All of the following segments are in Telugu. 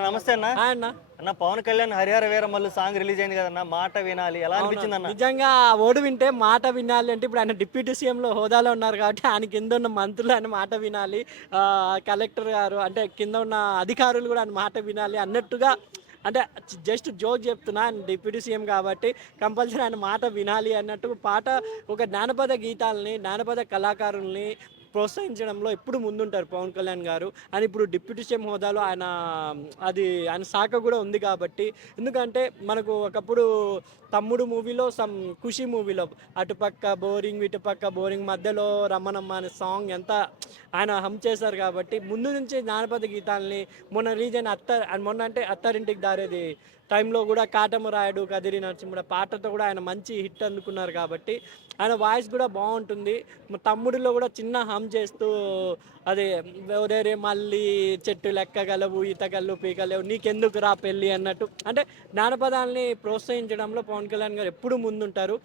నమస్తే అన్న. హాయ్ అన్న. అన్న పవన్ కళ్యాణ్ హరిహర వీరమల్లు సాంగ్ రిలీజ్ అయింది కదన్న, మాట వినాలి ఎలా అనిపించింది అన్న? నిజంగా ఓడి వింటే మాట వినాలి అంటే ఇప్పుడు ఆయన డిప్యూటీ సీఎంలో హోదాలో ఉన్నారు కాబట్టి ఆయన కింద ఉన్న మంత్రులు ఆయన మాట వినాలి, కలెక్టర్ గారు అంటే కింద ఉన్న అధికారులు కూడా ఆయన మాట వినాలి అన్నట్టుగా. అంటే జస్ట్ జోక్ చెప్తున్నా, ఆయన డిప్యూటీ సీఎం కాబట్టి కంపల్సరీ ఆయన మాట వినాలి అన్నట్టు పాట ఒక జానపద గీతాలని జానపద కళాకారుల్ని ప్రోత్సహించడంలో ఎప్పుడు ముందుంటారు పవన్ కళ్యాణ్ గారు. అని ఇప్పుడు డిప్యూటీ సీఎం హోదాలో ఆయన అది ఆయన శాఖ కూడా ఉంది కాబట్టి. ఎందుకంటే మనకు ఒకప్పుడు తమ్ముడు మూవీలో ఖుషి మూవీలో అటుపక్క బోరింగ్ ఇటుపక్క బోరింగ్ మధ్యలో రమ్మనమ్మ అనే సాంగ్ ఎంత ఆయన హమ్ చేశారు కాబట్టి ముందు నుంచి జానపద గీతాలని మొన్న రీజన్ మొన్న అంటే అత్తారింటికి దారేది టైంలో కూడా కాటమరాయుడు కదిరి నరసింహుడు పాటతో కూడా ఆయన మంచి హిట్ అందుకున్నారు కాబట్టి ఆయన వాయిస్ కూడా బాగుంటుంది. తమ్ముడిలో కూడా చిన్న హమ్ చేస్తూ అదే ఒరేరే మళ్ళీ చెట్టు లెక్కగలవు ఈతగల్లు పీకలేవు నీకెందుకు రా పెళ్ళి అన్నట్టు అంటే జానపదాల్ని ప్రోత్సహించడంలో పవన్ కళ్యాణ్ గారు ఎప్పుడు ముందుంటారు.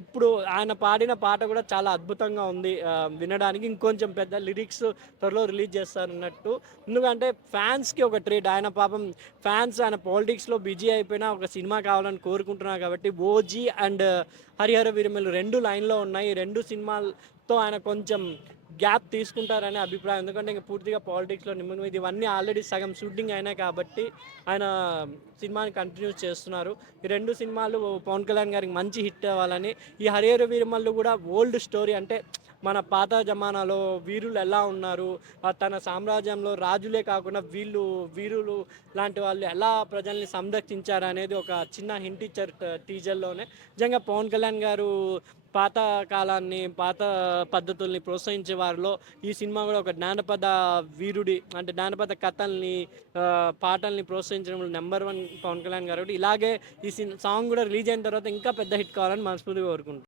ఇప్పుడు ఆయన పాడిన పాట కూడా చాలా అద్భుతంగా ఉంది వినడానికి. ఇంకొంచెం పెద్ద లిరిక్స్ త్వరలో రిలీజ్ చేస్తారన్నట్టు. ఎందుకంటే ఫ్యాన్స్కి ఒక ట్రీట్. ఆయన పాపం ఫ్యాన్స్ ఆయన పాలిటిక్స్లో బిజీ అయిపోయినా ఒక సినిమా కావాలని కోరుకుంటున్నారు కాబట్టి ఓజీ అండ్ హరిహర వీరమల్లు రెండు లైన్లో ఉన్నాయి. ఈ రెండు సినిమాలతో ఆయన కొంచెం గ్యాప్ తీసుకుంటారనే అభిప్రాయం. ఎందుకంటే ఇంకా పూర్తిగా పాలిటిక్స్లో నిమ్మకం ఇవన్నీ ఆల్రెడీ సగం షూటింగ్ అయినాయి కాబట్టి ఆయన సినిమాని కంటిన్యూ చేస్తున్నారు. ఈ రెండు సినిమాలు పవన్ కళ్యాణ్ గారికి మంచి హిట్ అవ్వాలని. ఈ హరిహర వీరమల్లు కూడా ఓల్డ్ స్టోరీ అంటే మన పాత జమానాలో వీరులు ఎలా ఉన్నారు, తన సామ్రాజ్యంలో రాజులే కాకుండా వీరులు లాంటి వాళ్ళు ఎలా ప్రజల్ని సంరక్షించారు అనేది ఒక చిన్న హింట్ ఇచ్చారు టీజర్లోనే. నిజంగా పవన్ కళ్యాణ్ గారు పాత కాలాన్ని పాత పద్ధతుల్ని ప్రోత్సహించే వారిలో ఈ సినిమా కూడా ఒక జానపద వీరుడి అంటే జానపద కథల్ని పాటల్ని ప్రోత్సహించడంలో నెంబర్ 1 పవన్ కళ్యాణ్ గారు. ఇలాగే ఈ సాంగ్ కూడా రిలీజ్ అయిన తర్వాత ఇంకా పెద్ద హిట్ కావాలని మనస్ఫూర్తిగా కోరుకుంటున్నాను.